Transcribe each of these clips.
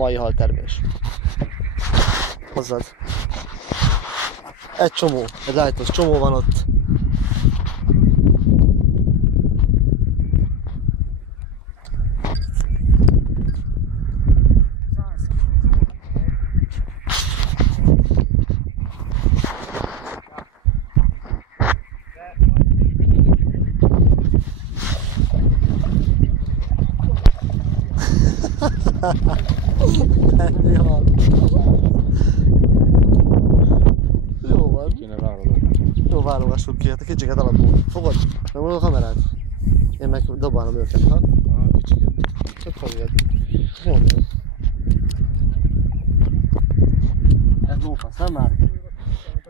mai haltermés. Hozzad. Egy csomó, egy lájtos csomó van ott. Ennyi hal. Jó van. Kéne válogatni. Jó, válogassuk ki, hát a kicsiket alapul. Fogod? Megmondod a kamerát? Én meg dobálom őket, ha? Kicsiket. Csak fogjuk. Jó, jó. Ez lófasz, nem már?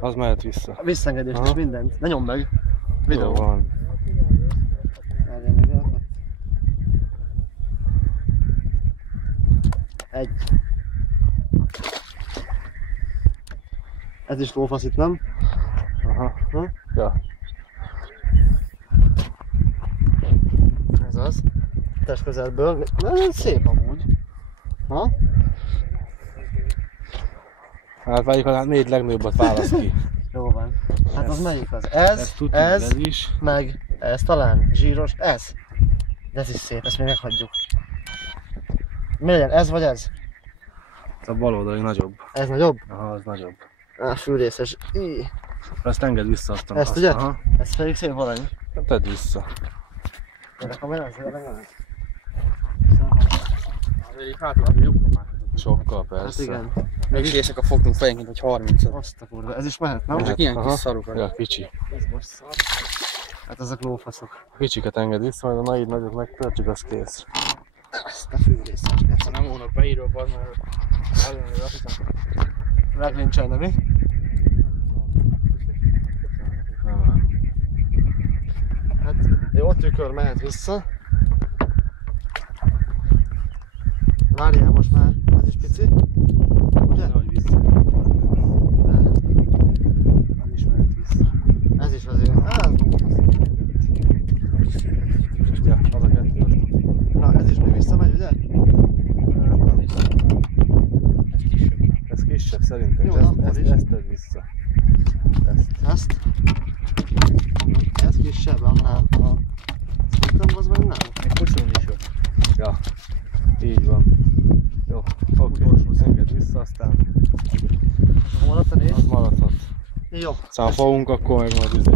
Az mehet vissza. A visszaengedést és mindent. Ne nyomd meg. Videó. Jó van. Várjál meg el. Egy. Ez is lófasz itt, nem? Aha. Ja. Ez az. Test közelből. Ez szép amúgy. Ha? Hát várjuk, a 4 legnagyobbat válasz ki. Jó van. Hát az melyik az? Ez ez is. meg ez talán. Zsíros, ez. De ez is szép, ezt még meghagyjuk. Mi legyen, ez vagy ez? Ez a bal oldali nagyobb. Ez nagyobb? Aha, az nagyobb. Fűrészes. Ezt engedd vissza aztán. Ezt ugye? Aha. Ez pedig szép valami. Tedd vissza. Erre kamerán, legalább. Sokkal Hát persze. igen. Még éjszaka a fogtunk fejenként, hogy 30-at. Azt a kurva, ez is mehet, nem? Csak ilyen Aha. kis szarokat. Ja, kicsi. Ez most szar. Hát ezek lófaszok. Kicsiket engedd vissza, majd a nagyot megtöltjük, az kész. Ezt a fűrészes. Ha nem volna beírva, az már ellenőre, azt hiszem. Megnincsen, mi? Nem. Hát jó, a tükör mehet vissza. Várjál most már, ez is pici. Ugye? Nehogy vissza. Az is mehet vissza. Ez is azért. Ez Ja, az a kettő. na, ez is még visszamegy, ugye? Ez kisebb szerintem. Jó, Jó, akkor ezt, is. ezt tedd vissza. Ezt? Ez kisebb annál. Szerintem az meg nem. Még puszolni is jó. Ja, így van. Jó, oké. Engedd vissza, aztán Maradsz a négy? az maradhat. Jó. Szóval fogunk, akkor meg majd üzé.